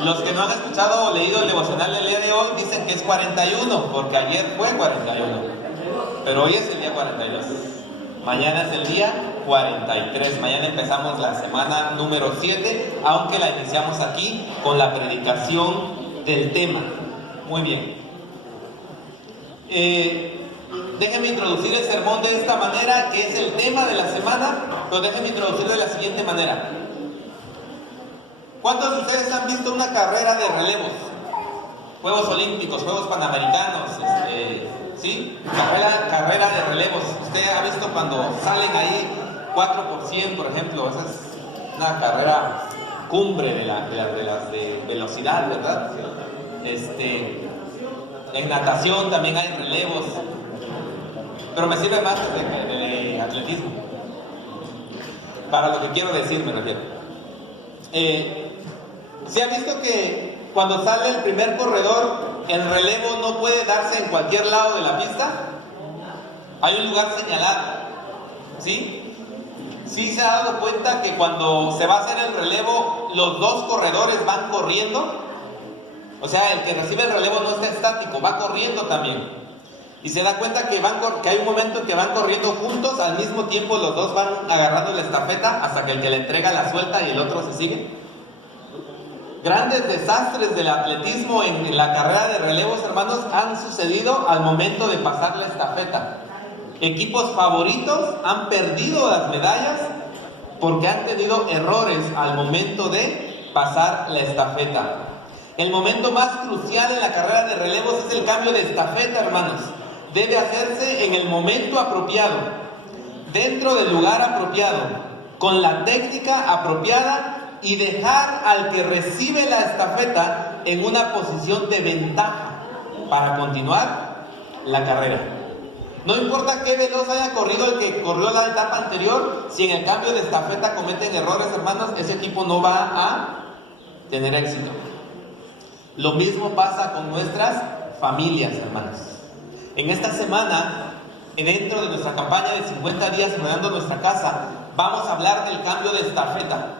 Los que no han escuchado o leído el devocional del día de hoy dicen que es 41, porque ayer fue 41. Pero hoy es el día 42. Mañana es el día 43. Mañana empezamos la semana número 7, aunque la iniciamos aquí con la predicación del tema. Muy bien. Déjenme introducir el sermón de esta manera, que es el tema de la semana, pero déjenme introducir de la siguiente manera. ¿Cuántos de ustedes han visto una carrera de relevos? Juegos Olímpicos, Juegos Panamericanos, ¿sí? Carrera de relevos. ¿Usted ha visto cuando salen ahí 4x100, por ejemplo? Esa es una carrera cumbre de velocidad, ¿verdad? En natación también hay relevos, pero me sirve más de atletismo. Para lo que quiero decir me refiero. ¿Se ha visto que cuando sale el primer corredor, el relevo no puede darse en cualquier lado de la pista? Hay un lugar señalado, ¿sí? ¿Sí se ha dado cuenta que cuando se va a hacer el relevo, los dos corredores van corriendo? O sea, el que recibe el relevo no está estático, va corriendo también. Y se da cuenta que hay un momento en que van corriendo juntos, al mismo tiempo los dos van agarrando la estafeta hasta que el que le entrega la suelta y el otro se sigue. Grandes desastres del atletismo en la carrera de relevos, hermanos, han sucedido al momento de pasar la estafeta. Equipos favoritos han perdido las medallas porque han tenido errores al momento de pasar la estafeta. El momento más crucial en la carrera de relevos es el cambio de estafeta, hermanos. Debe hacerse en el momento apropiado, dentro del lugar apropiado, con la técnica apropiada y dejar al que recibe la estafeta en una posición de ventaja para continuar la carrera. No importa qué veloz haya corrido el que corrió la etapa anterior, si en el cambio de estafeta cometen errores, hermanos, ese equipo no va a tener éxito. Lo mismo pasa con nuestras familias, hermanos. En esta semana, dentro de nuestra campaña de 50 días Renovando Nuestra Casa, vamos a hablar del cambio de estafeta.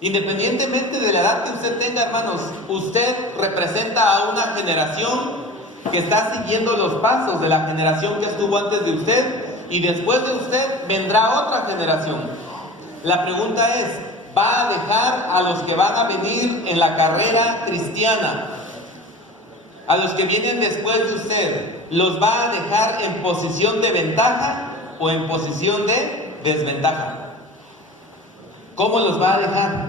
Independientemente de la edad que usted tenga, hermanos, usted representa a una generación que está siguiendo los pasos de la generación que estuvo antes de usted, y después de usted vendrá otra generación. La pregunta es, ¿va a dejar a los que van a venir en la carrera cristiana, a los que vienen después de usted, los va a dejar en posición de ventaja o en posición de desventaja? ¿Cómo los va a dejar?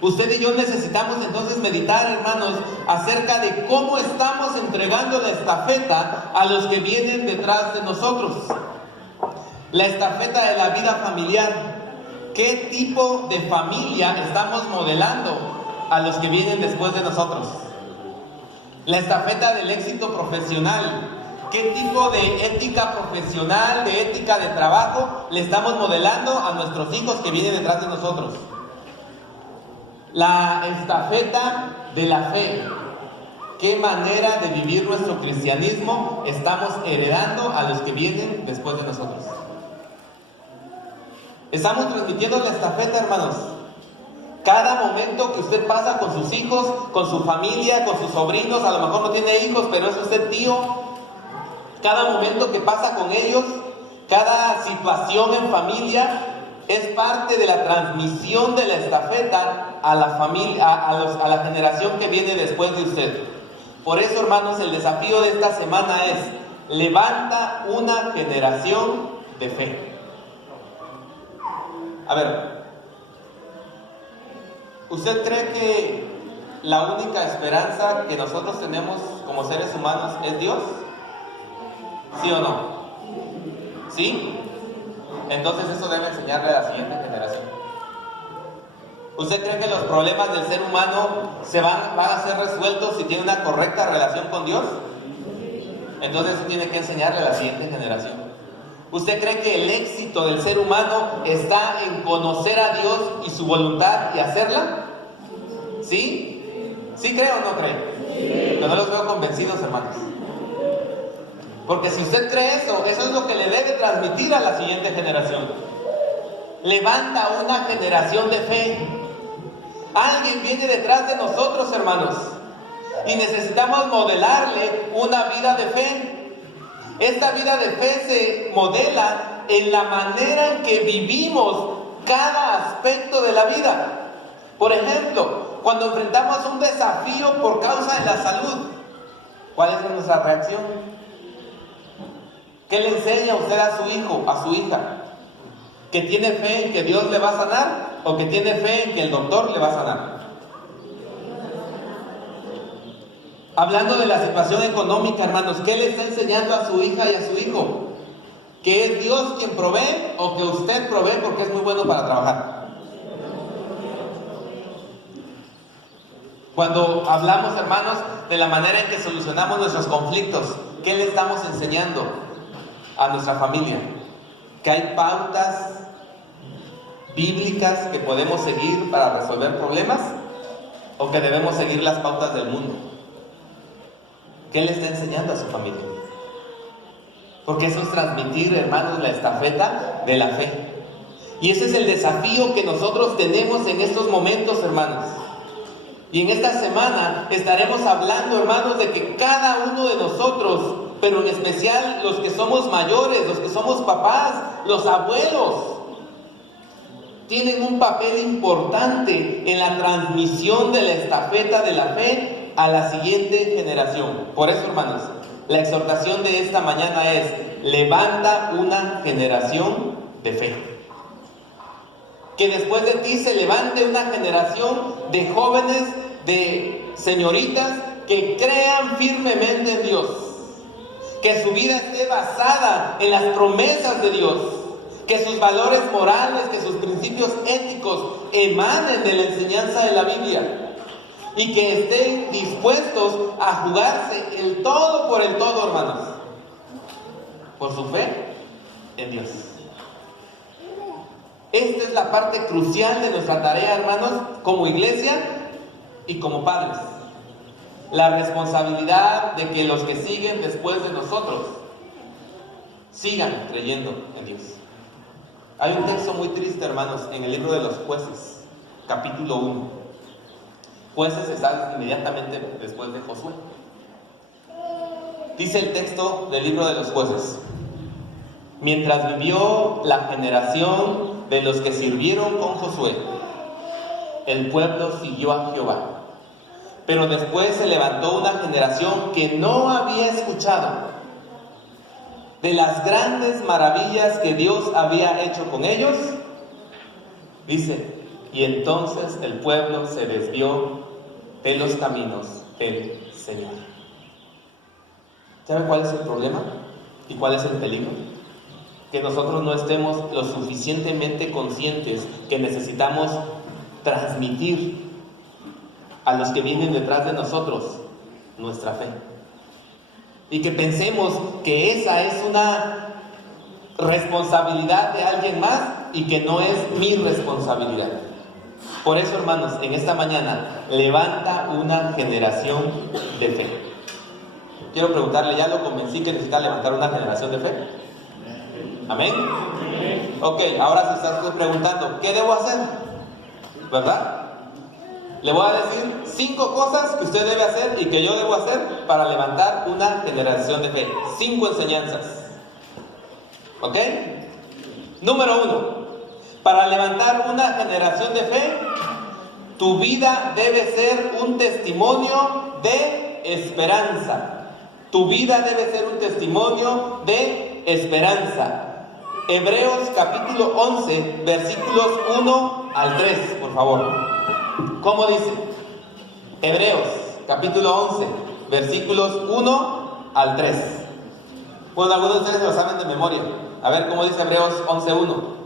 Usted y yo necesitamos entonces meditar, hermanos, acerca de cómo estamos entregando la estafeta a los que vienen detrás de nosotros. La estafeta de la vida familiar. ¿Qué tipo de familia estamos modelando a los que vienen después de nosotros? La estafeta del éxito profesional. ¿Qué tipo de ética profesional, de ética de trabajo le estamos modelando a nuestros hijos que vienen detrás de nosotros? La estafeta de la fe. ¿Qué manera de vivir nuestro cristianismo estamos heredando a los que vienen después de nosotros? Estamos transmitiendo la estafeta, hermanos. Cada momento que usted pasa con sus hijos, con su familia, con sus sobrinos, a lo mejor no tiene hijos, pero es usted tío. Cada momento que pasa con ellos, cada situación en familia, es parte de la transmisión de la estafeta a la familia, a la generación que viene después de usted. Por eso, hermanos, el desafío de esta semana es: levanta una generación de fe. A ver, ¿usted cree que la única esperanza que nosotros tenemos como seres humanos es Dios? ¿Sí o no? ¿Sí? Entonces eso debe enseñarle a la siguiente generación. ¿Usted cree que los problemas del ser humano van a ser resueltos si tiene una correcta relación con Dios? Entonces eso tiene que enseñarle a la siguiente generación. ¿Usted cree que el éxito del ser humano está en conocer a Dios y su voluntad y hacerla? ¿Sí? ¿Sí cree o no cree? Yo no los veo convencidos, hermanos. Porque si usted cree eso es lo que le debe transmitir a la siguiente generación. Levanta una generación de fe. Alguien viene detrás de nosotros, hermanos, y necesitamos modelarle una vida de fe. Esta vida de fe se modela en la manera en que vivimos cada aspecto de la vida. Por ejemplo, cuando enfrentamos un desafío por causa de la salud, ¿cuál es nuestra reacción? ¿Qué le enseña usted a su hijo, a su hija? ¿Que tiene fe en que Dios le va a sanar o que tiene fe en que el doctor le va a sanar? Hablando de la situación económica, hermanos, ¿qué le está enseñando a su hija y a su hijo? ¿Que es Dios quien provee o que usted provee porque es muy bueno para trabajar? Cuando hablamos, hermanos, de la manera en que solucionamos nuestros conflictos, ¿qué le estamos enseñando a nuestra familia? ¿Que hay pautas bíblicas que podemos seguir para resolver problemas? ¿O que debemos seguir las pautas del mundo? ¿Qué le está enseñando a su familia? Porque eso es transmitir, hermanos, la estafeta de la fe. Y ese es el desafío que nosotros tenemos en estos momentos, hermanos. Y en esta semana estaremos hablando, hermanos, de que cada uno de nosotros, pero en especial los que somos mayores, los que somos papás, los abuelos, tienen un papel importante en la transmisión de la estafeta de la fe a la siguiente generación. Por eso, hermanos, la exhortación de esta mañana es: levanta una generación de fe. Que después de ti se levante una generación de jóvenes, de señoritas que crean firmemente en Dios. Que su vida esté basada en las promesas de Dios. Que sus valores morales, que sus principios éticos emanen de la enseñanza de la Biblia. Y que estén dispuestos a jugarse el todo por el todo, hermanos. Por su fe en Dios. Esta es la parte crucial de nuestra tarea, hermanos, como iglesia y como padres. La responsabilidad de que los que siguen después de nosotros sigan creyendo en Dios. Hay un texto muy triste, hermanos, en el libro de los Jueces, capítulo 1. Jueces está inmediatamente después de Josué. Dice el texto del libro de los Jueces: mientras vivió la generación de los que sirvieron con Josué, el pueblo siguió a Jehová. Pero después se levantó una generación que no había escuchado de las grandes maravillas que Dios había hecho con ellos. Dice: y entonces el pueblo se desvió de los caminos del Señor. ¿Sabe cuál es el problema? ¿Y cuál es el peligro? Que nosotros no estemos lo suficientemente conscientes que necesitamos transmitir a los que vienen detrás de nosotros nuestra fe. Y que pensemos que esa es una responsabilidad de alguien más y que no es mi responsabilidad. Por eso, hermanos, en esta mañana, levanta una generación de fe. Quiero preguntarle, ¿ya lo convencí que necesita levantar una generación de fe? ¿Amén? Ok, ahora se está preguntando, ¿qué debo hacer? ¿Verdad? Le voy a decir 5 cosas que usted debe hacer y que yo debo hacer para levantar una generación de fe. 5 enseñanzas. ¿Ok? Número 1. Para levantar una generación de fe, tu vida debe ser un testimonio de esperanza. Tu vida debe ser un testimonio de esperanza. Hebreos capítulo 11, versículos 1 al 3, por favor. ¿Cómo dice? Hebreos capítulo 11, versículos 1 al 3. Bueno, algunos de ustedes lo saben de memoria. A ver, ¿cómo dice Hebreos 11, 1?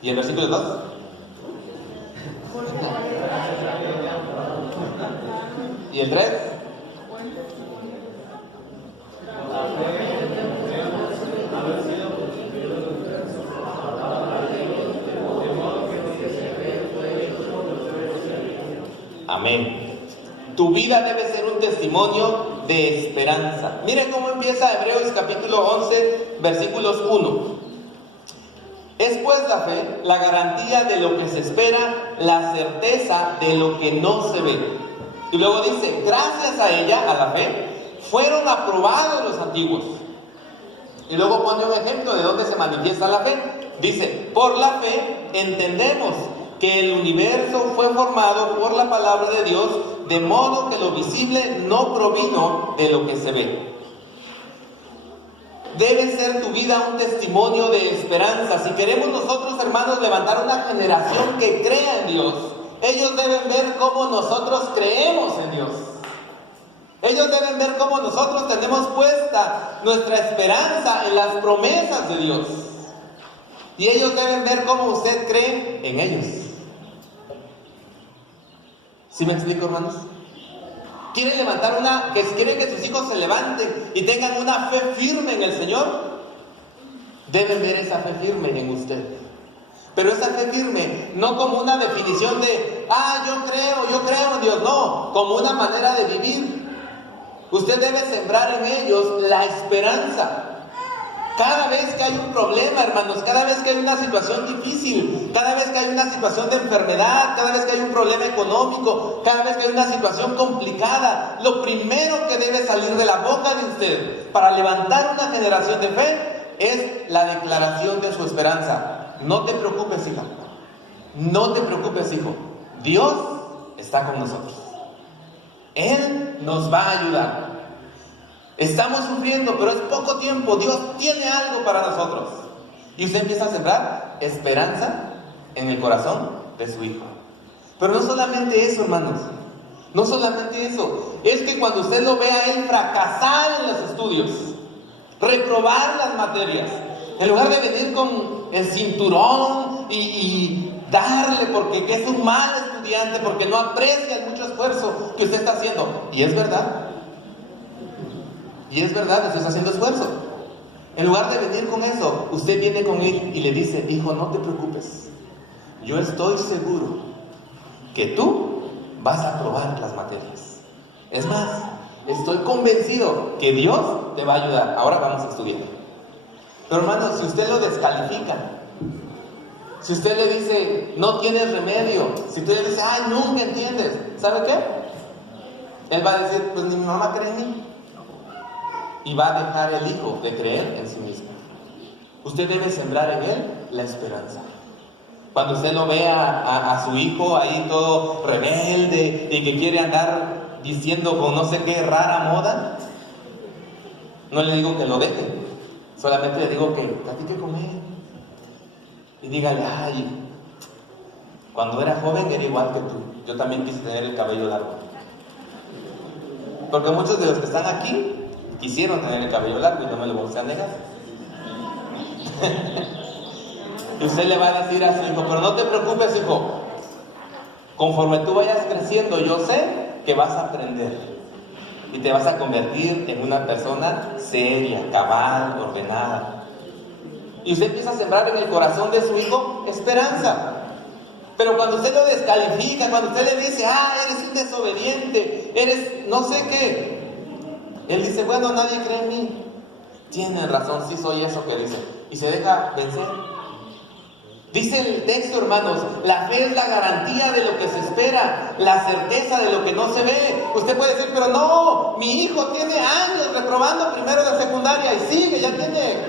¿Y el versículo 2? ¿Y el 3? Amén. Tu vida debe ser un testimonio de esperanza. Miren cómo empieza Hebreos capítulo 11, versículos 1. Es pues la fe, la garantía de lo que se espera, la certeza de lo que no se ve. Y luego dice, gracias a ella, a la fe, fueron aprobados los antiguos. Y luego pone un ejemplo de dónde se manifiesta la fe. Dice, por la fe entendemos que el universo fue formado por la palabra de Dios, de modo que lo visible no provino de lo que se ve. Debe ser tu vida un testimonio de esperanza. Si queremos nosotros, hermanos, levantar una generación que crea en Dios, ellos deben ver cómo nosotros creemos en Dios. Ellos deben ver cómo nosotros tenemos puesta nuestra esperanza en las promesas de Dios. Y ellos deben ver cómo usted cree en ellos. ¿Sí me explico, hermanos? ¿Quieren levantar quieren que sus hijos se levanten y tengan una fe firme en el Señor? Deben ver esa fe firme en usted. Pero esa fe firme, no como una definición de, yo creo en Dios. No, como una manera de vivir. Usted debe sembrar en ellos la esperanza. Cada vez que hay un problema, hermanos, cada vez que hay una situación difícil, cada vez que hay una situación de enfermedad, cada vez que hay un problema económico, cada vez que hay una situación complicada, lo primero que debe salir de la boca de usted para levantar una generación de fe es la declaración de su esperanza. No te preocupes, hija. No te preocupes, hijo. Dios está con nosotros. Él nos va a ayudar. Estamos sufriendo, pero es poco tiempo. Dios tiene algo para nosotros. Y usted empieza a sembrar esperanza en el corazón de su hijo. Pero no solamente eso, hermanos. No solamente eso. Es que cuando usted lo vea a él fracasar en los estudios, reprobar las materias, en lugar de venir con el cinturón y darle porque es un mal estudiante, porque no aprecia el mucho esfuerzo que usted está haciendo. Y es verdad. Y es verdad, usted está haciendo esfuerzo. En lugar de venir con eso, usted viene con él y le dice, hijo, no te preocupes. Yo estoy seguro que tú vas a aprobar las materias. Es más, estoy convencido que Dios te va a ayudar. Ahora vamos a estudiar. Pero hermanos, si usted lo descalifica, si usted le dice, no tienes remedio, si usted le dice, nunca entiendes, ¿sabe qué? Él va a decir, pues ni mi mamá cree en mí. Y va a dejar el hijo de creer en sí mismo. Usted debe sembrar en él la esperanza. Cuando usted lo vea a su hijo ahí todo rebelde y que quiere andar diciendo con no sé qué rara moda, no le digo que lo deje, solamente le digo que platique con él y dígale, cuando era joven era igual que tú, yo también quise tener el cabello largo. Porque muchos de los que están aquí quisieron tener el cabello largo y no me lo vamos a negar. Y usted le va a decir a su hijo, pero no te preocupes, hijo. Conforme tú vayas creciendo, yo sé que vas a aprender. Y te vas a convertir en una persona seria, cabal, ordenada. Y usted empieza a sembrar en el corazón de su hijo esperanza. Pero cuando usted lo descalifica, cuando usted le dice, eres un desobediente, eres no sé qué, él dice, bueno, nadie cree en mí. Tiene razón, sí soy eso que dice. Y se deja vencer. Dice el texto, hermanos, la fe es la garantía de lo que se espera, la certeza de lo que no se ve. Usted puede decir, pero no, mi hijo tiene años reprobando primero de secundaria y sigue, ya tiene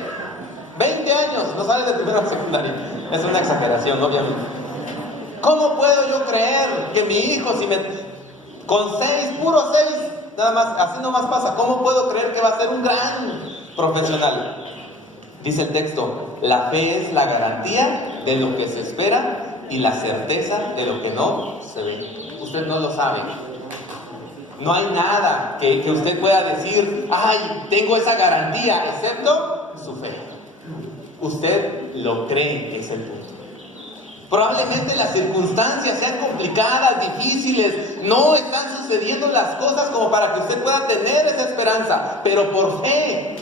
20 años, no sale de primero de secundaria. Es una exageración, obviamente. ¿Cómo puedo yo creer que mi hijo, con 6, puro 6, nada más, así nomás pasa, cómo puedo creer que va a ser un gran profesional? Dice el texto, la fe es la garantía de lo que se espera y la certeza de lo que no se ve. Usted no lo sabe. No hay nada que usted pueda decir, tengo esa garantía, excepto su fe. Usted lo cree, es el punto. Probablemente las circunstancias sean complicadas, difíciles, no están sucediendo las cosas como para que usted pueda tener esa esperanza, pero por fe,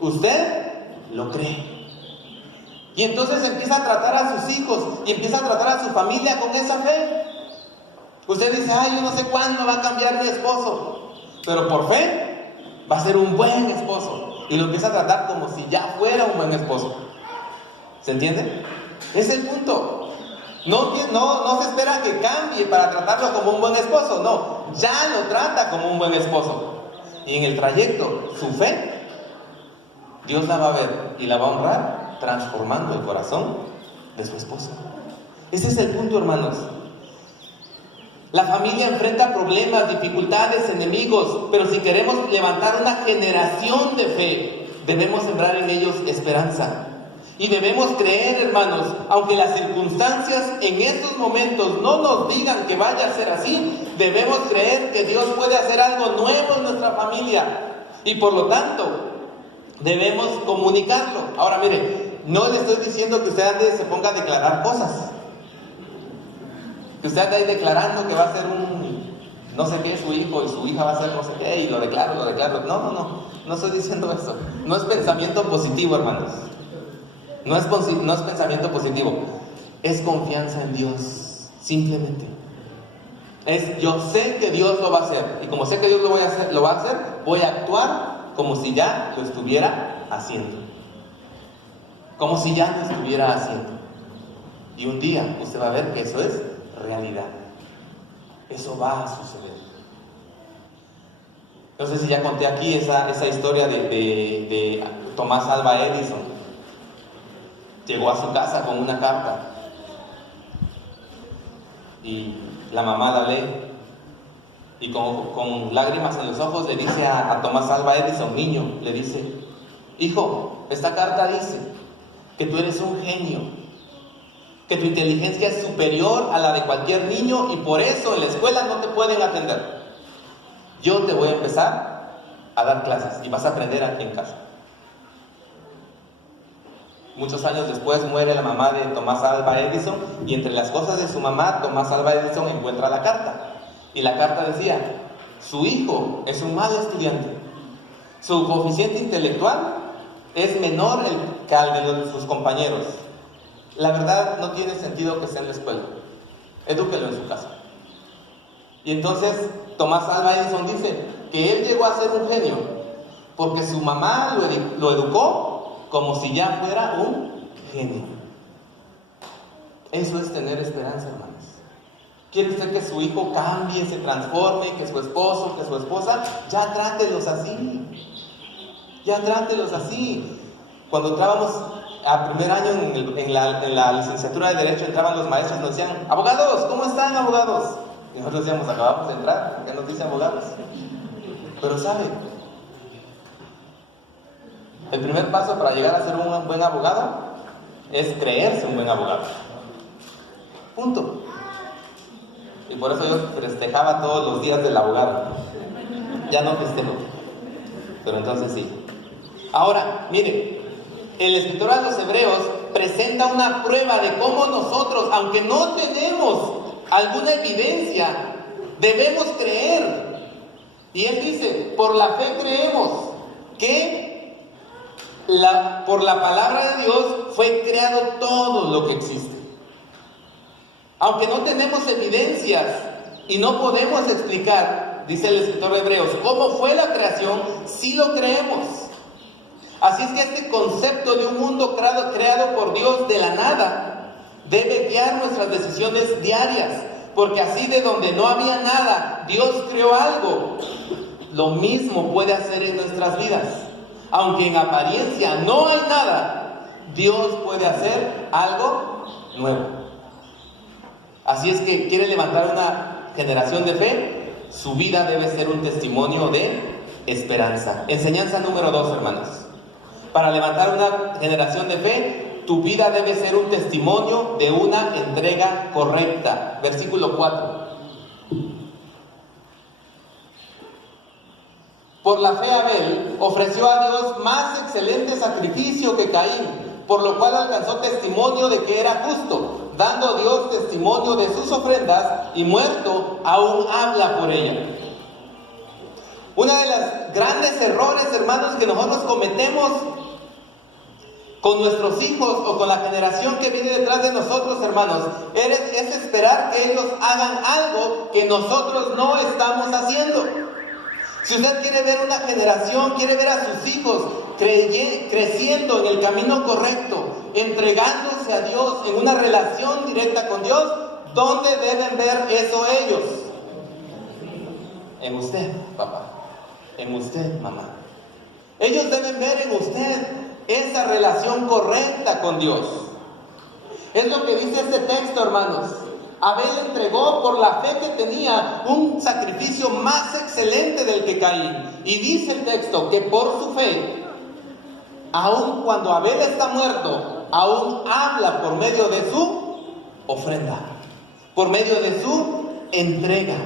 usted lo cree. Y entonces empieza a tratar a sus hijos y empieza a tratar a su familia con esa fe. Usted dice, yo no sé cuándo va a cambiar mi esposo, pero por fe va a ser un buen esposo. Y lo empieza a tratar como si ya fuera un buen esposo. ¿Se entiende? Es el punto. No se espera que cambie para tratarlo como un buen esposo, no, ya lo trata como un buen esposo. Y en el trayecto, su fe, Dios la va a ver y la va a honrar transformando el corazón de su esposo. Ese es el punto, hermanos. La familia enfrenta problemas, dificultades, enemigos, pero si queremos levantar una generación de fe, debemos sembrar en ellos esperanza. Y debemos creer, hermanos, aunque las circunstancias en estos momentos no nos digan que vaya a ser así, debemos creer que Dios puede hacer algo nuevo en nuestra familia. Y por lo tanto, debemos comunicarlo. Ahora mire, no le estoy diciendo que usted se ponga a declarar cosas. Que usted anda ahí declarando que va a ser un no sé qué, su hijo y su hija va a ser no sé qué, y lo declaro. No estoy diciendo eso. No es pensamiento positivo, hermanos. No es pensamiento positivo, es confianza en Dios, simplemente. Yo sé que Dios lo va a hacer, y como sé que Dios lo va a hacer, voy a actuar como si ya lo estuviera haciendo. Como si ya lo estuviera haciendo. Y un día usted va a ver que eso es realidad. Eso va a suceder. No sé si ya conté aquí esa historia de Tomás Alva Edison. Llegó a su casa con una carta y la mamá la lee y con lágrimas en los ojos le dice a Tomás Alva Edison, niño, le dice: hijo, esta carta dice que tú eres un genio, que tu inteligencia es superior a la de cualquier niño y por eso en la escuela no te pueden atender. Yo te voy a empezar a dar clases y vas a aprender aquí en casa. Muchos años después muere la mamá de Tomás Alva Edison y entre las cosas de su mamá, Tomás Alva Edison encuentra la carta. Y la carta decía: su hijo es un mal estudiante. Su coeficiente intelectual es menor que el de sus compañeros. La verdad no tiene sentido que esté en la escuela. Edúquelo en su casa. Y entonces Tomás Alva Edison dice que él llegó a ser un genio porque su mamá lo educó como si ya fuera un genio. Eso es tener esperanza, hermanos. ¿Quiere usted que su hijo cambie, se transforme, que su esposo, que su esposa? Ya trátelos así. Ya trátelos así. Cuando entrábamos a primer año en la licenciatura de Derecho, entraban los maestros y nos decían: abogados, ¿cómo están, abogados? Y nosotros decíamos: acabamos de entrar, ¿por qué nos dice abogados? Pero ¿sabe? El primer paso para llegar a ser un buen abogado es creerse un buen abogado. Punto. Y por eso yo festejaba todos los días del abogado. Ya no festejo, pero entonces sí. Ahora, mire, el escritor a los Hebreos presenta una prueba de cómo nosotros, aunque no tenemos alguna evidencia, debemos creer. Y él dice: por la fe creemos que por la palabra de Dios fue creado todo lo que existe. Aunque no tenemos evidencias y no podemos explicar, dice el escritor de Hebreos, cómo fue la creación, sí lo creemos. Así es que este concepto de un mundo creado por Dios de la nada debe guiar nuestras decisiones diarias, porque así de donde no había nada, Dios creó algo. Lo mismo puede hacer en nuestras vidas. Aunque en apariencia no hay nada, Dios puede hacer algo nuevo. Así es que quiere levantar una generación de fe, su vida debe ser un testimonio de esperanza. Enseñanza número 2, hermanos. Para levantar una generación de fe, tu vida debe ser un testimonio de una entrega correcta. Versículo 4. Por la fe Abel ofreció a Dios más excelente sacrificio que Caín, por lo cual alcanzó testimonio de que era justo, dando a Dios testimonio de sus ofrendas, y muerto aún habla por ella. Uno de los grandes errores, hermanos, que nosotros cometemos con nuestros hijos o con la generación que viene detrás de nosotros, hermanos, es esperar que ellos hagan algo que nosotros no estamos haciendo. Si usted quiere ver una generación, quiere ver a sus hijos creciendo en el camino correcto, entregándose a Dios, en una relación directa con Dios, ¿dónde deben ver eso ellos? En usted, papá. En usted, mamá. Ellos deben ver en usted esa relación correcta con Dios. Es lo que dice este texto, hermanos. Abel entregó por la fe que tenía un sacrificio más excelente del que Caín. Y dice el texto que por su fe, aun cuando Abel está muerto, aún habla por medio de su ofrenda, por medio de su entrega.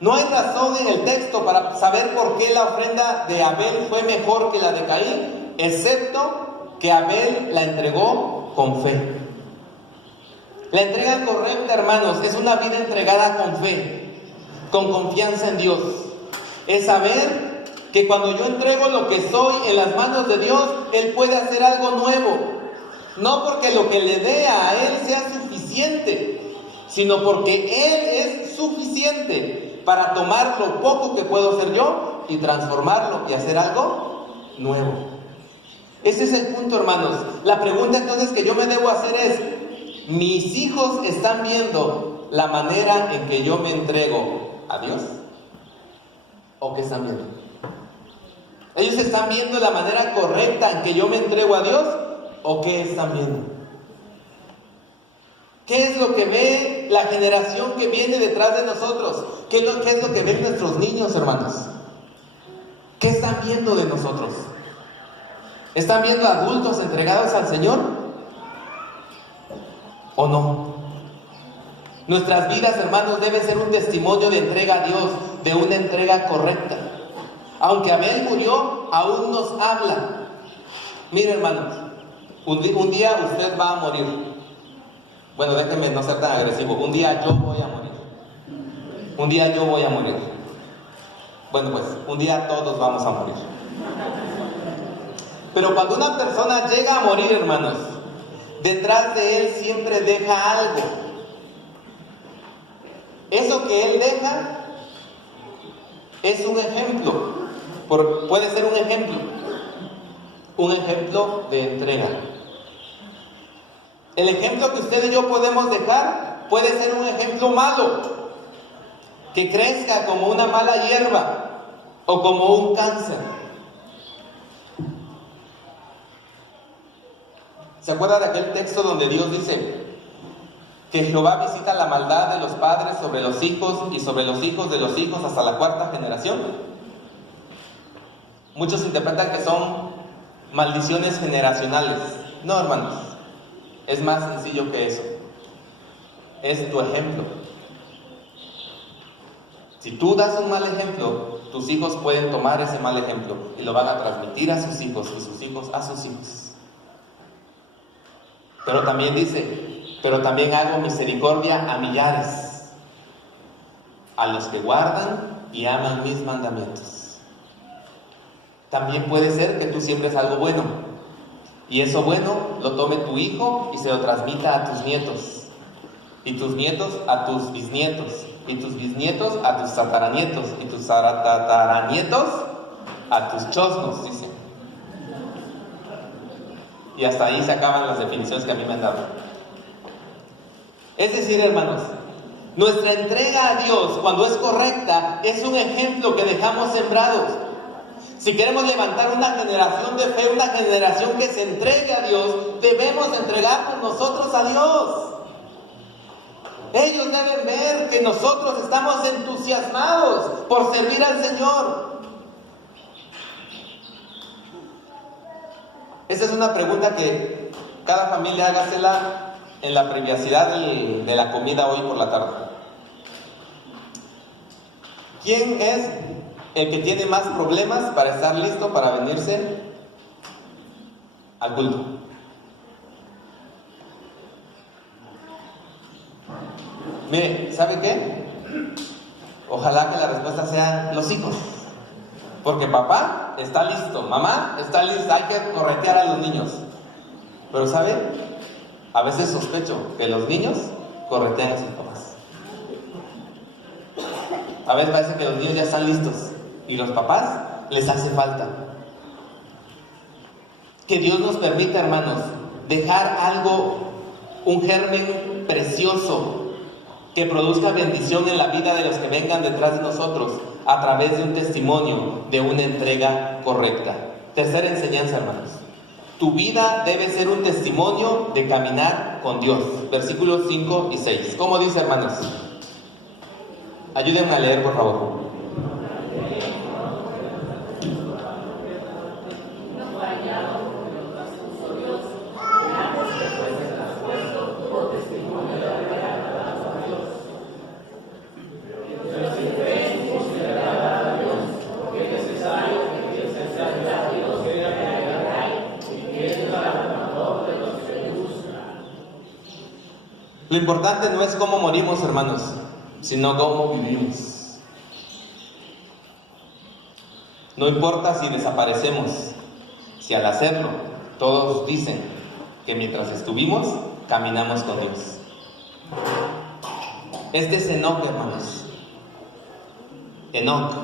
No hay razón en el texto para saber por qué la ofrenda de Abel fue mejor que la de Caín, excepto que Abel la entregó con fe. La entrega correcta, hermanos, es una vida entregada con fe, con confianza en Dios. Es saber que cuando yo entrego lo que soy en las manos de Dios, Él puede hacer algo nuevo. No porque lo que le dé a Él sea suficiente, sino porque Él es suficiente para tomar lo poco que puedo hacer yo y transformarlo y hacer algo nuevo. Ese es el punto, hermanos. La pregunta entonces que yo me debo hacer es: ¿mis hijos están viendo la manera en que yo me entrego a Dios? ¿O qué están viendo? ¿Ellos están viendo la manera correcta en que yo me entrego a Dios? ¿O qué están viendo? ¿Qué es lo que ve la generación que viene detrás de nosotros? ¿Qué es lo que ven nuestros niños, hermanos? ¿Qué están viendo de nosotros? ¿Están viendo adultos entregados al Señor? ¿O no? Nuestras vidas, hermanos, deben ser un testimonio de entrega a Dios, de una entrega correcta. Aunque Abel murió, aún nos habla. Mire, hermanos, un día usted va a morir. Bueno, déjenme no ser tan agresivo. Un día yo voy a morir. Un día yo voy a morir. Bueno, pues, un día todos vamos a morir. Pero cuando una persona llega a morir, hermanos, detrás de él siempre deja algo. Eso que él deja es un ejemplo. Puede ser un ejemplo de entrega. El ejemplo que usted y yo podemos dejar puede ser un ejemplo malo, que crezca como una mala hierba o como un cáncer. ¿Se acuerda de aquel texto donde Dios dice que Jehová visita la maldad de los padres sobre los hijos y sobre los hijos de los hijos hasta la cuarta generación? Muchos interpretan que son maldiciones generacionales. No, hermanos, es más sencillo que eso. Es tu ejemplo. Si tú das un mal ejemplo, tus hijos pueden tomar ese mal ejemplo y lo van a transmitir a sus hijos y sus hijos a sus hijos. Pero también dice: pero también hago misericordia a millares, a los que guardan y aman mis mandamientos. También puede ser que tú siembres algo bueno, y eso bueno lo tome tu hijo y se lo transmita a tus nietos, y tus nietos a tus bisnietos, y tus bisnietos a tus tataranietos, y tus tataranietos a tus chosnos, dice. Y hasta ahí se acaban las definiciones que a mí me han dado. Es decir, hermanos, nuestra entrega a Dios, cuando es correcta, es un ejemplo que dejamos sembrados. Si queremos levantar una generación de fe, una generación que se entregue a Dios, debemos entregarnos nosotros a Dios. Ellos deben ver que nosotros estamos entusiasmados por servir al Señor. Esa es una pregunta que cada familia hágasela en la privacidad de la comida hoy por la tarde. ¿Quién es el que tiene más problemas para estar listo para venirse al culto? Mire, ¿sabe qué? Ojalá que la respuesta sea los hijos. Porque papá está listo, mamá está lista, hay que corretear a los niños. Pero ¿sabe? A veces sospecho que los niños corretean a sus papás. A veces parece que los niños ya están listos y los papás les hace falta. Que Dios nos permita, hermanos, dejar algo, un germen precioso que produzca bendición en la vida de los que vengan detrás de nosotros a través de un testimonio, de una entrega correcta. Tercera enseñanza, hermanos. Tu vida debe ser un testimonio de caminar con Dios. Versículos 5 y 6. ¿Cómo dice, hermanos? Ayúdenme a leer, por favor. Lo importante no es cómo morimos, hermanos, sino cómo vivimos. No importa si desaparecemos, si al hacerlo todos dicen que mientras estuvimos, caminamos con Dios. Este es Enoc, hermanos. Enoc.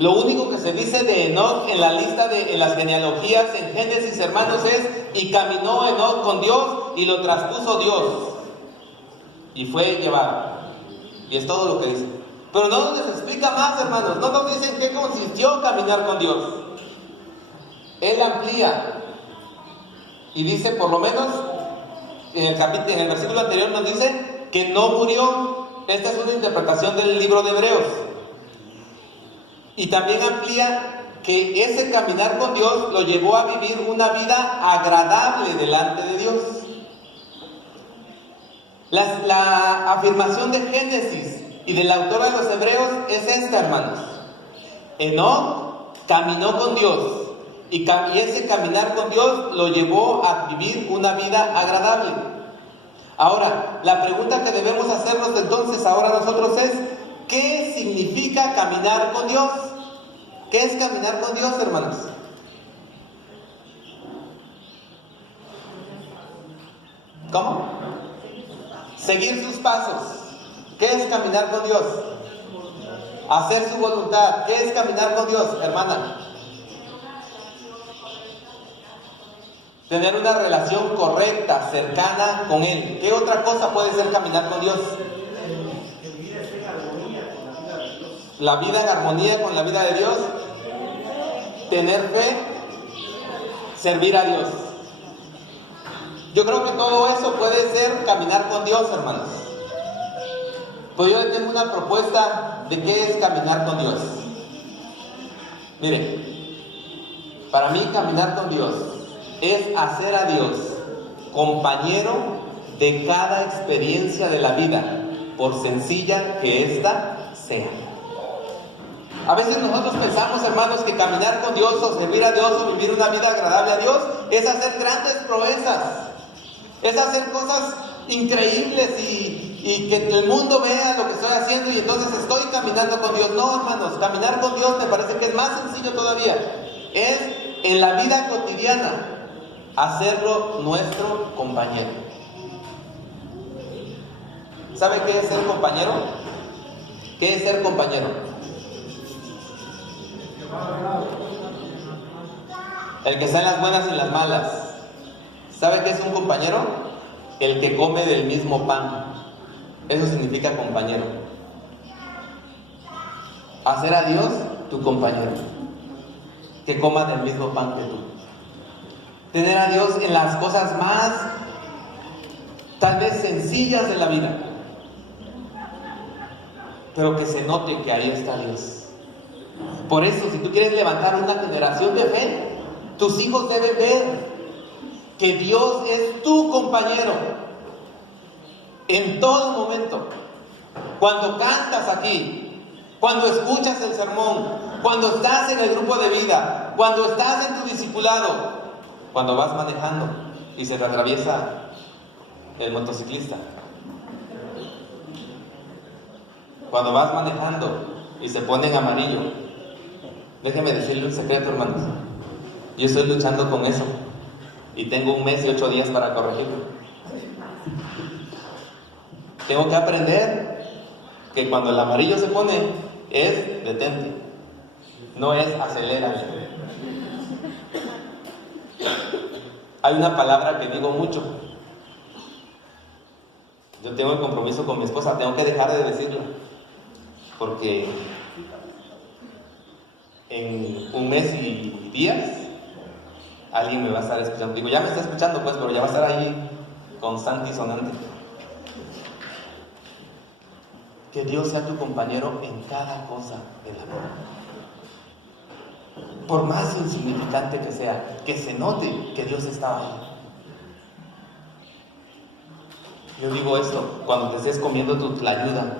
Lo único que se dice de Enoc en la lista en las genealogías en Génesis, hermanos, es: y caminó Enoc con Dios y lo traspuso Dios y fue llevado. Y es todo lo que dice. Pero no nos explica más, hermanos. No nos dicen qué consistió caminar con Dios. Él amplía y dice, por lo menos en el versículo anterior nos dice que no murió. Esta es una interpretación del libro de Hebreos. Y también amplía que ese caminar con Dios lo llevó a vivir una vida agradable delante de Dios. La afirmación de Génesis y del autor de los Hebreos es esta, hermanos. Enoc caminó con Dios y ese caminar con Dios lo llevó a vivir una vida agradable. Ahora, la pregunta que debemos hacernos entonces ahora nosotros es: ¿qué significa caminar con Dios? ¿Qué es caminar con Dios, hermanos? ¿Cómo? Seguir sus pasos. ¿Qué es caminar con Dios? Hacer su voluntad. ¿Qué es caminar con Dios, hermana? Tener una relación correcta, cercana con Él. ¿Qué otra cosa puede ser caminar con Dios? La vida en armonía con la vida de Dios. Tener fe. Servir a Dios. Yo creo que todo eso puede ser caminar con Dios, hermanos. Pues yo tengo una propuesta de qué es caminar con Dios. Mire, para mí caminar con Dios es hacer a Dios compañero de cada experiencia de la vida, por sencilla que ésta sea. A veces nosotros pensamos, hermanos, que caminar con Dios o servir a Dios o vivir una vida agradable a Dios es hacer grandes proezas, es hacer cosas increíbles y que el mundo vea lo que estoy haciendo y entonces estoy caminando con Dios. No, hermanos, caminar con Dios me parece que es más sencillo todavía. Es en la vida cotidiana hacerlo nuestro compañero. ¿Sabe qué es ser compañero? ¿Qué es ser compañero? El que está en las buenas y las malas. ¿Sabe qué es un compañero? El que come del mismo pan. Eso significa compañero. Hacer a Dios tu compañero, que coma del mismo pan que tú. Tener a Dios en las cosas más, tal vez sencillas de la vida, pero que se note que ahí está Dios. Por eso, si tú quieres levantar una generación de fe, tus hijos deben ver que Dios es tu compañero en todo momento. Cuando cantas aquí, cuando escuchas el sermón, cuando estás en el grupo de vida, cuando estás en tu discipulado, cuando vas manejando y se te atraviesa el motociclista, cuando vas manejando y se pone en amarillo. Déjeme decirle un secreto, hermanos. Yo estoy luchando con eso y tengo 1 mes y 8 días para corregirlo. Tengo que aprender que cuando el amarillo se pone es detente, no es acelérale. Hay una palabra que digo mucho. Yo tengo el compromiso con mi esposa, tengo que dejar de decirla, porque en un mes y días alguien me va a estar escuchando. Digo, ya me está escuchando pues, pero ya va a estar ahí constante y sonante. Que Dios sea tu compañero en cada cosa del amor. Por más insignificante que sea, que se note que Dios está ahí. Yo digo esto, cuando te estés comiendo tu tlayuda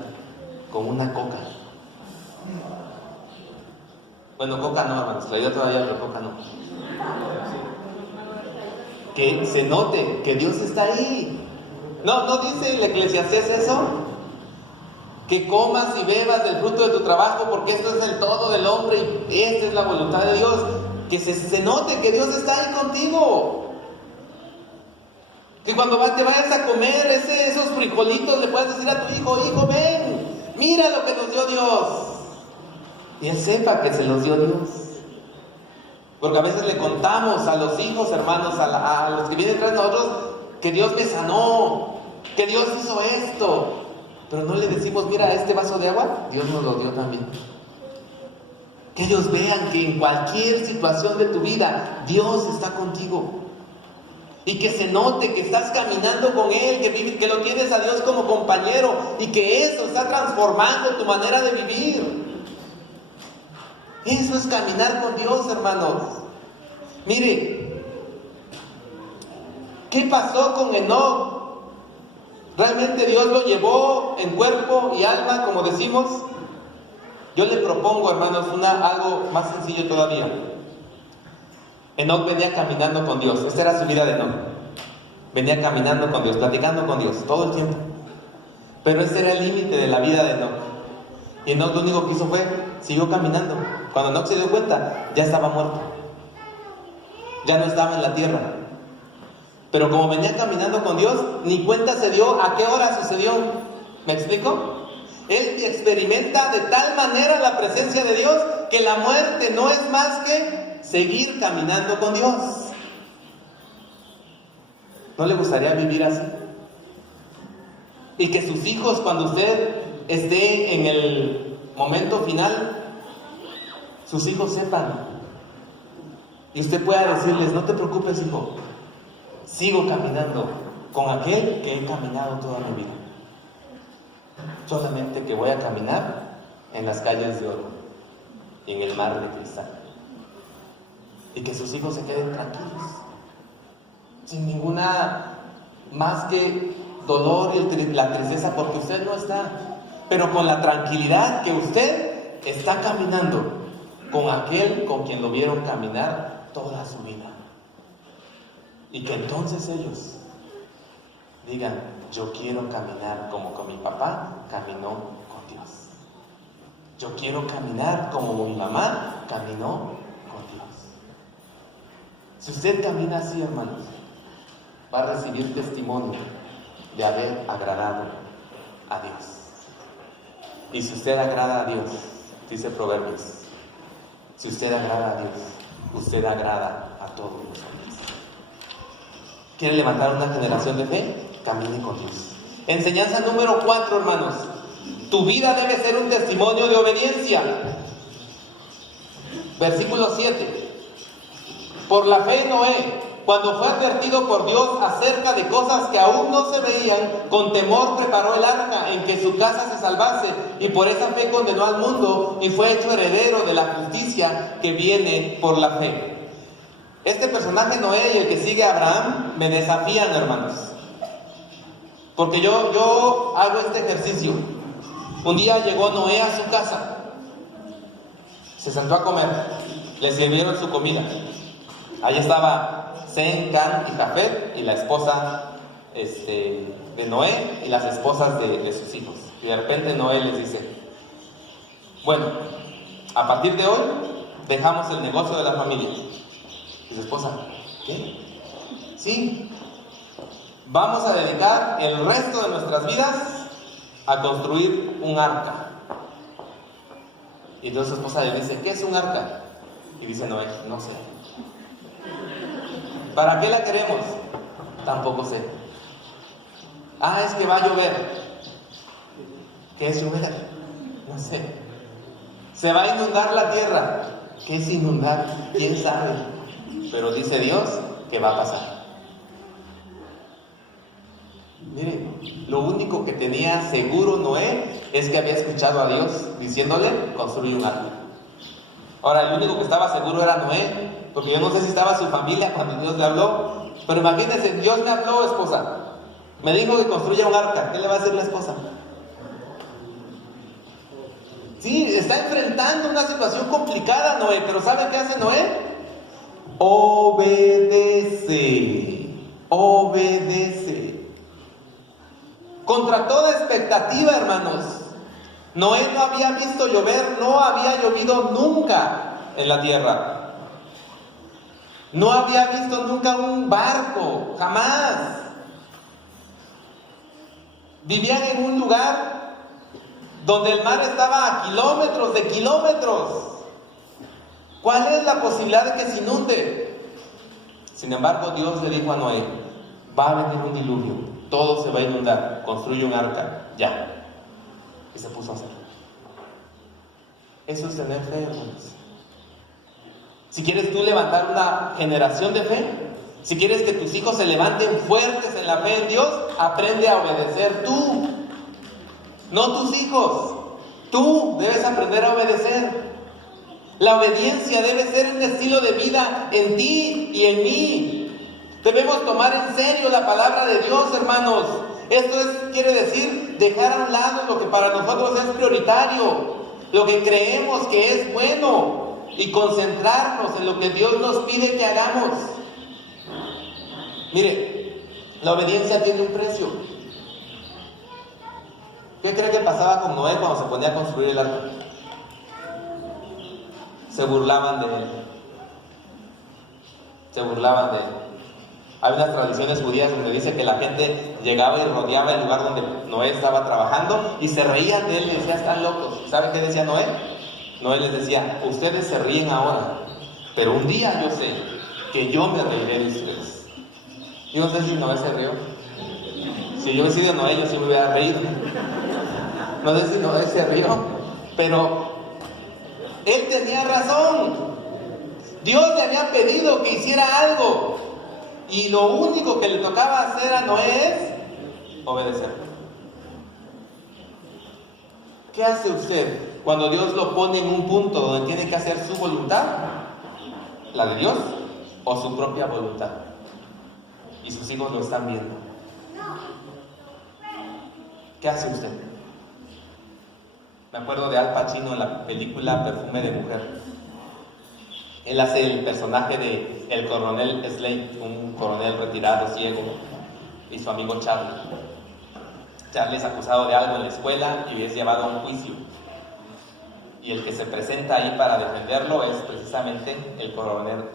con una coca. Bueno, coca no, hermanos, tlayuda todavía, pero coca no. Que se note que Dios está ahí. ¿No dice el Eclesiastés eso? Que comas y bebas del fruto de tu trabajo, porque esto es el todo del hombre y esta es la voluntad de Dios. Que se note que Dios está ahí contigo. Que cuando te vayas a comer esos frijolitos, le puedas decir a tu hijo: hijo, ven, mira lo que nos dio Dios. Y él sepa que se los dio Dios. Porque a veces le contamos a los hijos, hermanos, a los que vienen tras nosotros, que Dios me sanó, que Dios hizo esto. Pero no le decimos: mira, este vaso de agua, Dios nos lo dio también. Que ellos vean que en cualquier situación de tu vida, Dios está contigo. Y que se note que estás caminando con Él, que lo tienes a Dios como compañero, y que eso está transformando tu manera de vivir. Eso es caminar con Dios, hermanos. Mire, ¿qué pasó con Enoc? ¿Realmente Dios lo llevó en cuerpo y alma, como decimos? Yo le propongo, hermanos, algo más sencillo todavía. Enoc venía caminando con Dios. Esta era su vida de Enoc. Venía caminando con Dios, platicando con Dios todo el tiempo. Pero ese era el límite de la vida de Enoc. Y Enoc lo único que hizo fue, siguió caminando. Cuando Enoc se dio cuenta, ya estaba muerto. Ya no estaba en la tierra. Pero como venía caminando con Dios, ni cuenta se dio a qué hora sucedió. ¿Me explico? Él experimenta de tal manera la presencia de Dios que la muerte no es más que seguir caminando con Dios. ¿No le gustaría vivir así? Y que sus hijos, cuando usted esté en el momento final, sus hijos sepan. Y usted pueda decirles: no te preocupes, hijo, sigo caminando con aquel que he caminado toda mi vida. Solamente que voy a caminar en las calles de oro y en el mar de cristal. Y que sus hijos se queden tranquilos, sin ninguna más que dolor y la tristeza porque usted no está, pero con la tranquilidad que usted está caminando con aquel con quien lo vieron caminar toda su vida. Y que entonces ellos digan: yo quiero caminar como con mi papá caminó con Dios. Yo quiero caminar como mi mamá caminó con Dios. Si usted camina así, hermanos, va a recibir testimonio de haber agradado a Dios. Y si usted agrada a Dios, dice Proverbios, si usted agrada a Dios, usted agrada a todos los hombres. ¿Quiere levantar una generación de fe? Camine con Dios. Enseñanza número 4, hermanos. Tu vida debe ser un testimonio de obediencia. Versículo 7. Por la fe Noé, cuando fue advertido por Dios acerca de cosas que aún no se veían, con temor preparó el arca en que su casa se salvase, y por esa fe condenó al mundo y fue hecho heredero de la justicia que viene por la fe. Este personaje Noé y el que sigue a Abraham me desafían, hermanos. Porque yo hago este ejercicio. Un día llegó Noé a su casa, se sentó a comer, le sirvieron su comida. Ahí estaba Sem, Cam y Jafet, y la esposa de Noé y las esposas de sus hijos. Y de repente Noé les dice: bueno, a partir de hoy dejamos el negocio de la familia. Y su esposa: ¿qué? Sí, vamos a dedicar el resto de nuestras vidas a construir un arca. Y entonces su esposa le dice, ¿qué es un arca? Y dice Noé, no sé. ¿Para qué la queremos? Tampoco sé. Ah, es que va a llover. ¿Qué es llover? No sé. Se va a inundar la tierra. ¿Qué es inundar? ¿Quién sabe? Pero dice Dios que va a pasar. Mire, lo único que tenía seguro Noé es que había escuchado a Dios diciéndole, construye un arca. Ahora, el único que estaba seguro era Noé, porque yo no sé si estaba su familia cuando Dios le habló, pero imagínense, Dios me habló, esposa, me dijo que construya un arca. ¿Qué le va a decir la esposa? Sí, está enfrentando una situación complicada Noé, pero ¿saben qué hace Noé? Obedece, obedece. Contra toda expectativa, hermanos. Noé no había visto llover, no había llovido nunca en la tierra. No había visto nunca un barco, jamás. Vivían en un lugar donde el mar estaba a kilómetros de kilómetros. ¿Cuál es la posibilidad de que se inunde? Sin embargo, Dios le dijo a Noé, va a venir un diluvio, todo se va a inundar, construye un arca, ya. Y se puso a hacerlo. Eso es tener fe, hermanos. Si quieres tú levantar una generación de fe, si quieres que tus hijos se levanten fuertes en la fe en Dios, aprende a obedecer tú. No tus hijos. Tú debes aprender a obedecer. La obediencia debe ser un estilo de vida en ti y en mí. Debemos tomar en serio la palabra de Dios, hermanos. Esto quiere decir dejar a un lado lo que para nosotros es prioritario, lo que creemos que es bueno, y concentrarnos en lo que Dios nos pide que hagamos. Mire, la obediencia tiene un precio. ¿Qué cree que pasaba con Noé cuando se ponía a construir el arca? Se burlaban de él. Se burlaban de él. Hay unas tradiciones judías donde dice que la gente llegaba y rodeaba el lugar donde Noé estaba trabajando y se reían de él y decían, están locos. ¿Saben qué decía Noé? Noé les decía, ustedes se ríen ahora, pero un día yo sé que yo me reiré de ustedes. Yo no sé si Noé se rió. Si yo hubiera sido Noé, yo sí me hubiera reído. No sé si Noé se rió, pero él tenía razón. Dios le había pedido que hiciera algo, y lo único que le tocaba hacer a Noé es obedecer. ¿Qué hace usted cuando Dios lo pone en un punto donde tiene que hacer su voluntad? ¿La de Dios o su propia voluntad? Y sus hijos lo están viendo. ¿Qué hace usted? Me acuerdo de Al Pacino en la película Perfume de Mujer. Él hace el personaje de el coronel Slade, un coronel retirado ciego, y su amigo Charlie. Charlie es acusado de algo en la escuela y es llevado a un juicio. Y el que se presenta ahí para defenderlo es precisamente el coronel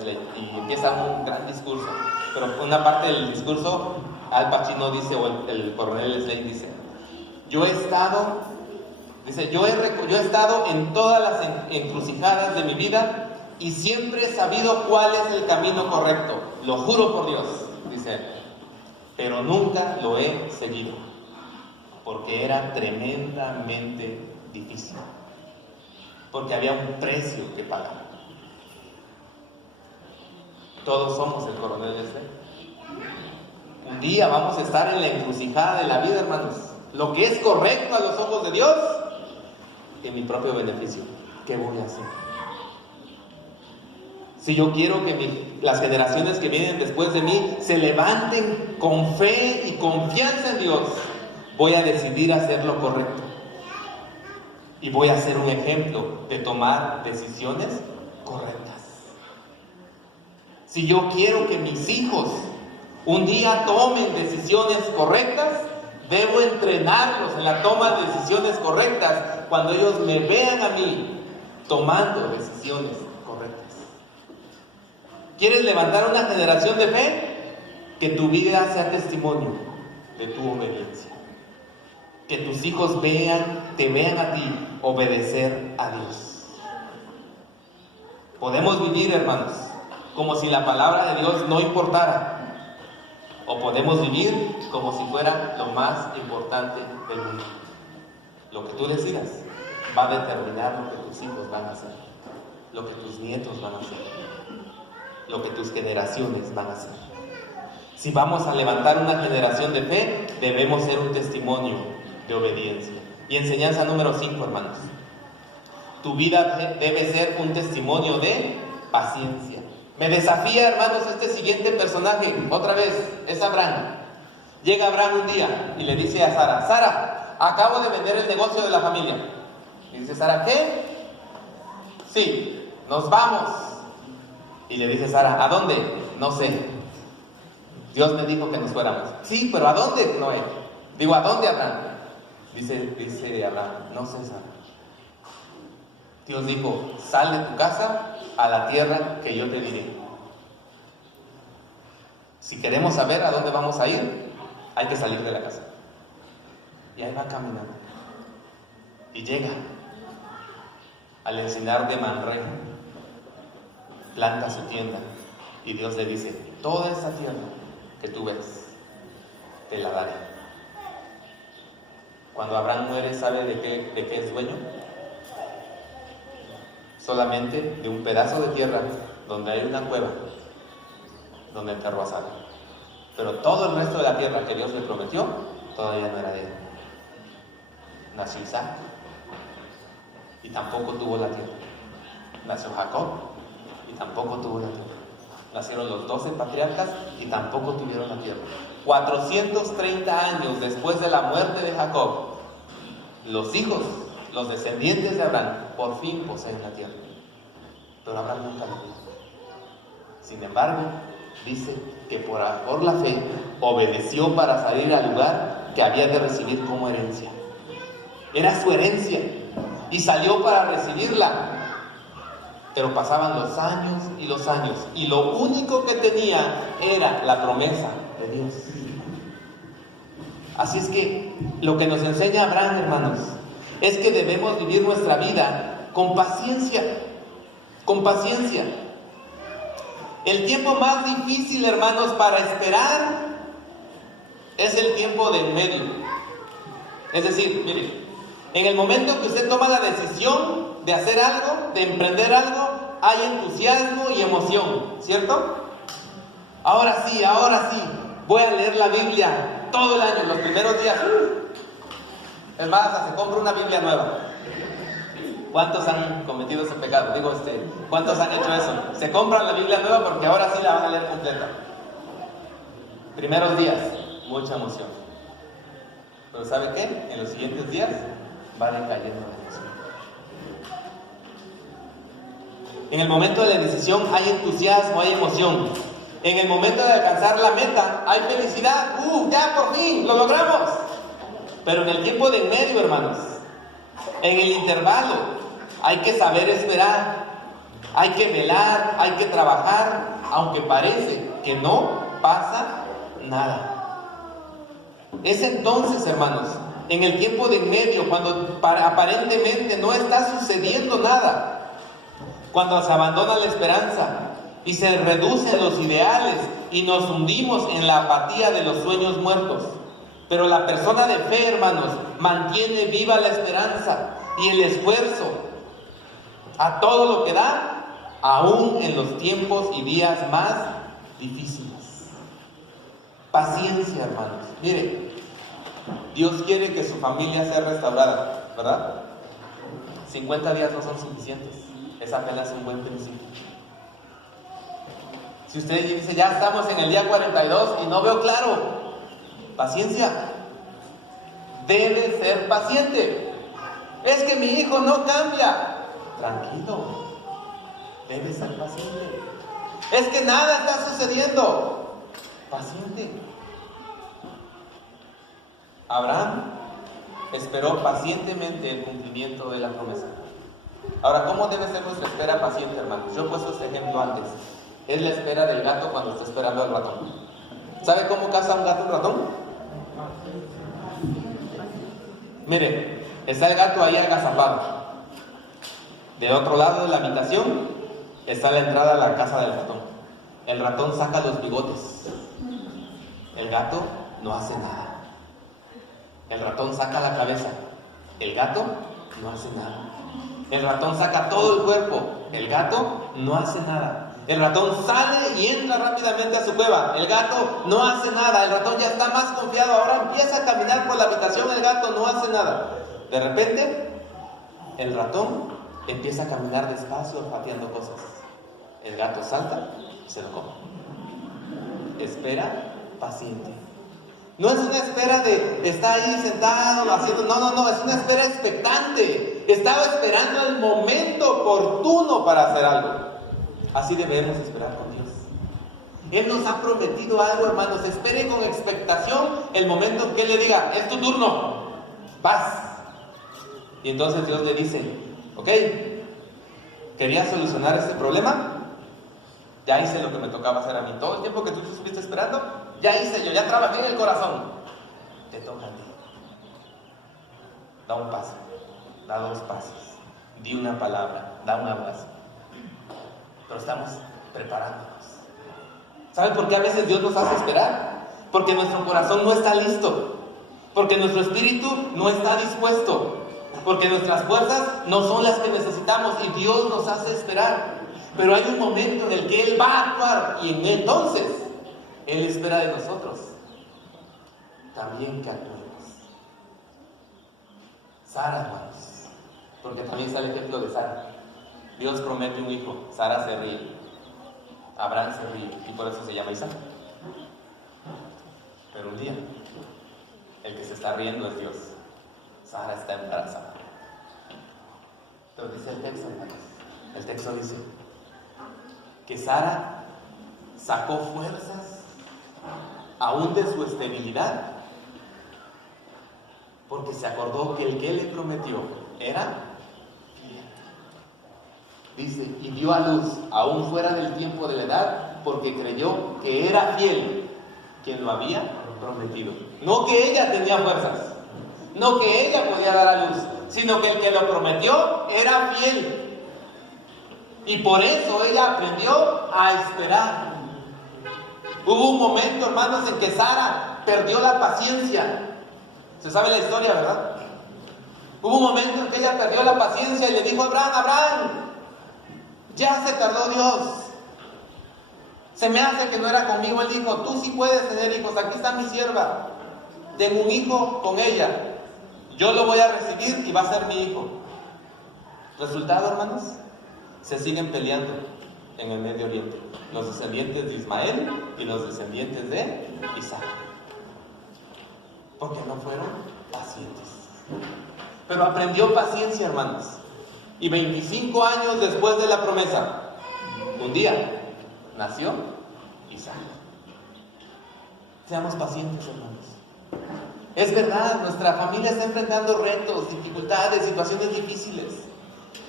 Slade. Y empieza un gran discurso. Pero una parte del discurso, Al Pacino dice, o el coronel Slade dice, yo he estado en todas las encrucijadas de mi vida y siempre he sabido cuál es el camino correcto. Lo juro por Dios, dice él. Pero nunca lo he seguido, porque era tremendamente difícil, porque había un precio que pagar. Todos somos el coronel Slade. Un día vamos a estar en la encrucijada de la vida, hermanos. Lo que es correcto a los ojos de Dios, en mi propio beneficio. ¿Qué voy a hacer? Si yo quiero que las generaciones que vienen después de mí se levanten con fe y confianza en Dios, voy a decidir hacer lo correcto. Y voy a ser un ejemplo de tomar decisiones correctas. Si yo quiero que mis hijos un día tomen decisiones correctas, debo entrenarlos en la toma de decisiones correctas cuando ellos me vean a mí tomando decisiones correctas. ¿Quieres levantar una generación de fe? Que tu vida sea testimonio de tu obediencia. que tus hijos te vean a ti obedecer a Dios. Podemos vivir, hermanos, como si la palabra de Dios no importara, o podemos vivir como si fuera lo más importante del mundo. Lo que tú decidas va a determinar lo que tus hijos van a hacer, lo que tus nietos van a hacer, lo que tus generaciones van a hacer. Si vamos a levantar una generación de fe, debemos ser un testimonio de obediencia. Y enseñanza número 5, hermanos. Tu vida debe ser un testimonio de paciencia. Me desafía, hermanos, este siguiente personaje. Otra vez, es Abraham. Llega Abraham un día y le dice a Sara: Sara, acabo de vender el negocio de la familia. Y dice Sara: ¿qué? Sí, nos vamos. Y le dice Sara: ¿a dónde? No sé. Dios me dijo que nos fuéramos. Sí, pero ¿a dónde, Noé? Digo, ¿a dónde, Abraham? Dice Abraham: no sé, Sara. Dios dijo: sal de tu casa a la tierra que yo te diré. Si queremos saber a dónde vamos a ir, hay que salir de la casa. Y ahí va caminando. Y llega al encinar de Manré. Planta su tienda. Y Dios le dice: toda esa tierra que tú ves, te la daré. Cuando Abraham muere, ¿sabe de qué es dueño? Solamente de un pedazo de tierra donde hay una cueva donde enterró a Sara. Pero todo el resto de la tierra que Dios le prometió todavía no era de él. Nació Isaac y tampoco tuvo la tierra. Nació Jacob y tampoco tuvo la tierra. Nacieron los 12 patriarcas y tampoco tuvieron la tierra. 430 años después de la muerte de Jacob, los hijos, los descendientes de Abraham, por fin poseen la tierra. Pero Abraham nunca lo vio. Sin embargo, dice que por la fe obedeció para salir al lugar que había de recibir como herencia. Era su herencia y salió para recibirla. Pero pasaban los años y lo único que tenía era la promesa de Dios. Así es que lo que nos enseña Abraham, hermanos, es que debemos vivir nuestra vida con paciencia. Con paciencia. El tiempo más difícil, hermanos, para esperar es el tiempo de en medio. Es decir, miren, en el momento que usted toma la decisión de hacer algo, de emprender algo, hay entusiasmo y emoción, ¿cierto? Ahora sí, voy a leer la Biblia todo el año, los primeros días. Es más, hasta se compra una Biblia nueva. ¿Cuántos han cometido ese pecado? ¿Cuántos han hecho eso? Se compran la Biblia nueva porque ahora sí la van a leer completa. Primeros días, mucha emoción. Pero ¿sabe qué? En los siguientes días va decayendo la emoción. En el momento de la decisión hay entusiasmo, hay emoción. En el momento de alcanzar la meta hay felicidad. Ya por fin, lo logramos. Pero en el tiempo de en medio, hermanos, en el intervalo, hay que saber esperar, hay que velar, hay que trabajar, aunque parece que no pasa nada. Es entonces, hermanos, en el tiempo de en medio, cuando aparentemente no está sucediendo nada, cuando se abandona la esperanza y se reducen los ideales y nos hundimos en la apatía de los sueños muertos. Pero la persona de fe, hermanos, mantiene viva la esperanza y el esfuerzo a todo lo que da, aún en los tiempos y días más difíciles. Paciencia, hermanos. Mire, Dios quiere que su familia sea restaurada, ¿verdad? 50 días no son suficientes. Es apenas un buen principio. Si usted dice: ya estamos en el día 42 y no veo claro, paciencia. Debe ser paciente. Es que mi hijo no cambia. Tranquilo. Debe ser paciente. Es que nada está sucediendo. Paciente. Abraham esperó pacientemente el cumplimiento de la promesa. Ahora, ¿cómo debe ser nuestra espera paciente, hermanos? Yo he puesto este ejemplo antes. Es la espera del gato cuando está esperando al ratón. ¿Sabe cómo caza un gato un ratón? Mire, está el gato ahí agazapado. Del otro lado de la habitación está la entrada a la casa del ratón. El ratón saca los bigotes. El gato no hace nada. El ratón saca la cabeza. El gato no hace nada. El ratón saca todo el cuerpo. El gato no hace nada. El ratón sale y entra rápidamente a su cueva. El gato no hace nada. El ratón ya está más confiado. Ahora empieza a caminar por la habitación. El gato no hace nada. De repente, el ratón empieza a caminar despacio, olfateando cosas. El gato salta y se lo come. Espera paciente. No es una espera de estar ahí sentado haciendo. No, es una espera expectante. Estaba esperando el momento oportuno para hacer algo. Así debemos esperar con Dios. Él nos ha prometido algo, hermanos. Espere con expectación el momento en que Él le diga: es tu turno, vas. Y entonces Dios le dice: ok, ¿querías solucionar este problema? Ya hice lo que me tocaba hacer a mí. Todo el tiempo que tú estuviste esperando, ya hice yo, ya trabajé en el corazón. Te toca a ti. Da un paso, da dos pasos, di una palabra, da un abrazo. Pero estamos preparándonos. ¿Saben por qué a veces Dios nos hace esperar? Porque nuestro corazón no está listo, porque nuestro espíritu no está dispuesto, porque nuestras fuerzas no son las que necesitamos, y Dios nos hace esperar. Pero hay un momento en el que Él va a actuar, y entonces Él espera de nosotros también que actuemos. Sara, hermanos, porque también está el ejemplo de Sara. Dios promete un hijo, Sara se ríe, Abraham se ríe, y por eso se llama Isaac. Pero un día, el que se está riendo es Dios. Sara está embarazada. Pero dice el texto, hermanos, el texto dice que Sara sacó fuerzas aún de su esterilidad, porque se acordó que el que le prometió era fiel. Dice, y dio a luz aún fuera del tiempo de la edad, porque creyó que era fiel quien lo había prometido. No que ella tenía fuerzas, no que ella podía dar a luz, sino que el que lo prometió era fiel. Y por eso ella aprendió a esperar. Hubo un momento, hermanos, en que Sara perdió la paciencia. Se sabe la historia, ¿verdad? Hubo un momento en que ella perdió la paciencia y le dijo a Abraham: Abraham, ya se tardó Dios. Se me hace que no era conmigo. Él dijo: tú sí puedes tener hijos, aquí está mi sierva. Tengo un hijo con ella. Yo lo voy a recibir y va a ser mi hijo. Resultado, hermanos, se siguen peleando en el Medio Oriente. Los descendientes de Ismael y los descendientes de Isaac. Porque no fueron pacientes. Pero aprendió paciencia, hermanos. Y 25 años después de la promesa, un día nació Isaac. Seamos pacientes, hermanos. Es verdad, nuestra familia está enfrentando retos, dificultades, situaciones difíciles.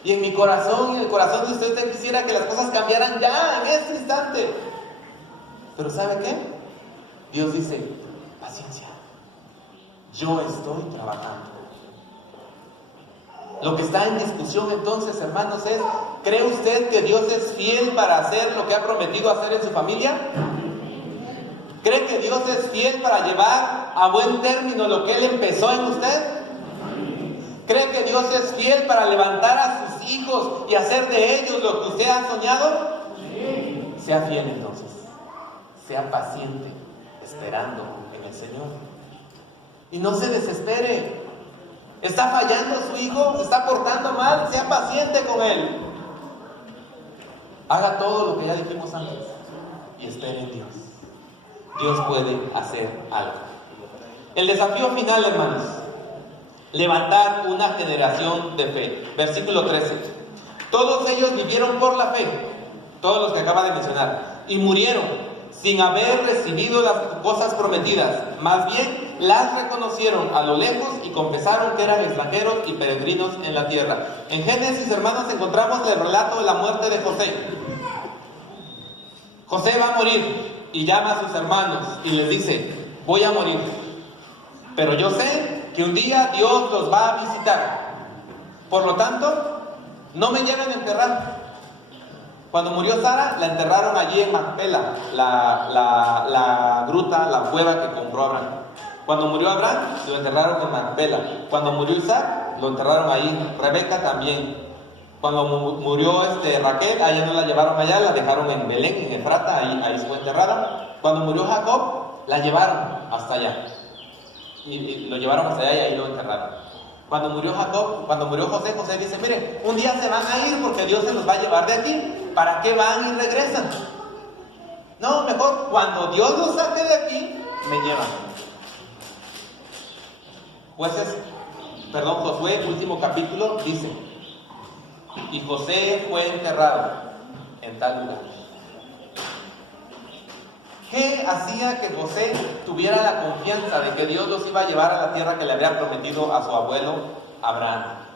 Y en mi corazón y en el corazón de usted quisiera que las cosas cambiaran ya, en este instante. Pero ¿sabe qué? Dios dice: paciencia. Yo estoy trabajando. Lo que está en discusión entonces, hermanos, es: ¿cree usted que Dios es fiel para hacer lo que ha prometido hacer en su familia? ¿Cree que Dios es fiel para llevar a buen término lo que Él empezó en usted? ¿Cree que Dios es fiel para levantar a sus hijos y hacer de ellos lo que usted ha soñado? Sí. Sea fiel entonces. Sea paciente, esperando en el Señor. Y no se desespere. ¿Está fallando su hijo? ¿Se está portando mal? Sea paciente con él. Haga todo lo que ya dijimos antes y espere en Dios. Dios puede hacer algo. El desafío final, hermanos: levantar una generación de fe. Versículo 13. Todos ellos vivieron por la fe, todos los que acaba de mencionar, y murieron sin haber recibido las cosas prometidas. Más bien las reconocieron a lo lejos y confesaron que eran extranjeros y peregrinos en la tierra. En Génesis, hermanos, encontramos el relato de la muerte de José. José va a morir y llama a sus hermanos y les dice: voy a morir, pero yo sé que un día Dios los va a visitar. Por lo tanto, no me lleven a enterrar. Cuando murió Sara, la enterraron allí en Macpela, la gruta, la cueva que compró Abraham. Cuando murió Abraham, lo enterraron en Macpela. Cuando murió Isaac, lo enterraron ahí. Rebeca también. Cuando murió Raquel, a ella no la llevaron allá, la dejaron en Belén, en Efrata, ahí fue enterrada. Cuando murió Jacob, la llevaron hasta allá. Y lo llevaron hasta allá y ahí lo enterraron. Cuando murió José, José dice, mire, un día se van a ir porque Dios se los va a llevar de aquí. ¿Para qué van y regresan? No, mejor cuando Dios los saque de aquí, me llevan. Josué, último capítulo, dice, y José fue enterrado en tal lugar. ¿Qué hacía que José tuviera la confianza de que Dios los iba a llevar a la tierra que le había prometido a su abuelo Abraham?